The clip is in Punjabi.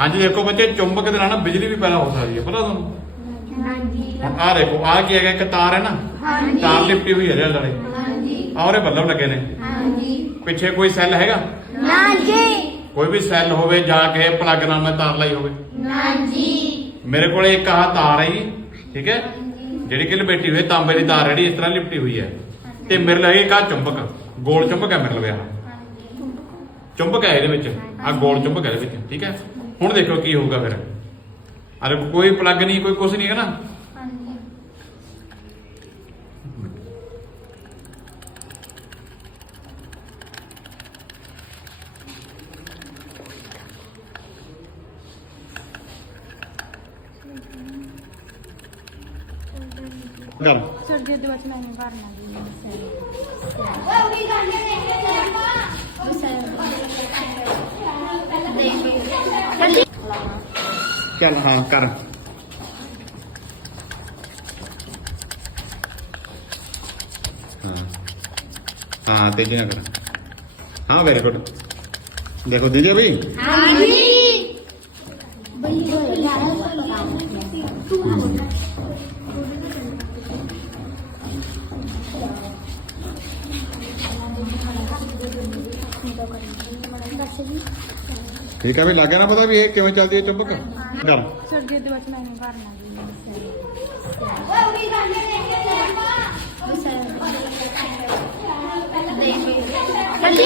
ਹਾਂਜੀ ਦੇਖੋ ਬੱਚੇ ਚੁੰਬਕ ਦੇ ਨਾਲ ਨਾ ਬਿਜਲੀ ਵੀ ਪੈਦਾ ਹੋ ਸਕਦੀ ਹੈ ਪਤਾ ਤੁਹਾਨੂੰ? ਹਾਂਜੀ। ਹੁਣ ਆਹ ਦੇਖੋ ਆਹ ਕੀ ਹੈਗਾ ਇੱਕ ਤਾਰ ਹੈ ਨਾ? ਹਾਂਜੀ। ਤਾਰ ਲਿਪਟੀ ਹੋਈ ਹੈ ਜਿਹੜੇ ਹਾਂਜੀ। ਆਹ ਉਹਦੇ ਬੱਲਬ ਲੱਗੇ ਨੇ। ਹਾਂਜੀ। ਪਿੱਛੇ ਕੋਈ ਸੈੱਲ ਹੈਗਾ? ਨਾਂਜੀ ਕੋਈ ਵੀ ਸੈੱਲ ਹੋਵੇ ਜਾਂ ਕੇ ਪਲੱਗ ਨਾਲ ਮੈਂ ਤਾਰ ਲਾਈ ਹੋਵੇ। ਨਾਂਜੀ ਮੇਰੇ ਕੋਲੇ ਇੱਕ ਆਹ ਤਾਰ ਹੈ ਜੀ ਠੀਕ ਹੈ? ਜਿਹੜੀ ਕਿ ਲਪੇਟੀ ਹੋਈ ਹੈ, ਤਾਂਬੇ ਦੀ ਤਾਰ ਜਿਹੜੀ ਇਸ ਤਰ੍ਹਾਂ ਲਿਪਟੀ ਹੋਈ ਹੈ। ਤੇ ਮੇਰੇ ਲਈ ਇੱਕ ਆਹ ਚੁੰਬਕ ਗੋਲ ਚੁੰਬਕ ਹੈ ਮੇਰੇ ਲਈ ਆਹ। ਚੁੰਬਕ ਹੈ ਇਹਦੇ ਵਿੱਚ ਆਹ ਗੋਲ ਚੁੰਬਕ ਹੈ ਇਹਦੇ ਵਿੱਚ ਠੀਕ ਹੈ? ਹੁਣ ਦੇਖੋ ਕੀ ਹੋਊਗਾ ਫਿਰ। ਅਰੇ ਕੋਈ ਪਲੱਗ ਨਹੀਂ ਕੋਈ ਕੁਝ ਨਹੀਂ ਹੈ ਨਾ। ਗੱਲ ਸਰ ਜੇ ਦੇ ਵਿੱਚ ਨਹੀਂ ਭਰਨਾ ਜੀ ਚੱਲ ਹਾਂ, ਕਰ। ਹਾਂ। ਹਾਂ, ਤੇਜ਼ੀ ਨਾਲ ਕਰ। ਹਾਂ ਵੈਰੀ ਗੁੱਡ ਦੇਖੋ, ਦੀਦੀ ਬਈ ਹਾਂਜੀ। ਠੀਕ ਆ ਵੀ ਲੱਗ ਗਿਆ ਨਾ ਪਤਾ ਵੀ ਇਹ ਕਿਵੇਂ ਚੱਲਦੀ ਹੈ ਚੁੰਬਕ ਗੱਲ ਸਰ ਜੇ ਦੇ ਵਿੱਚ ਨਹੀਂ ਭਰਨਾ ਜੀ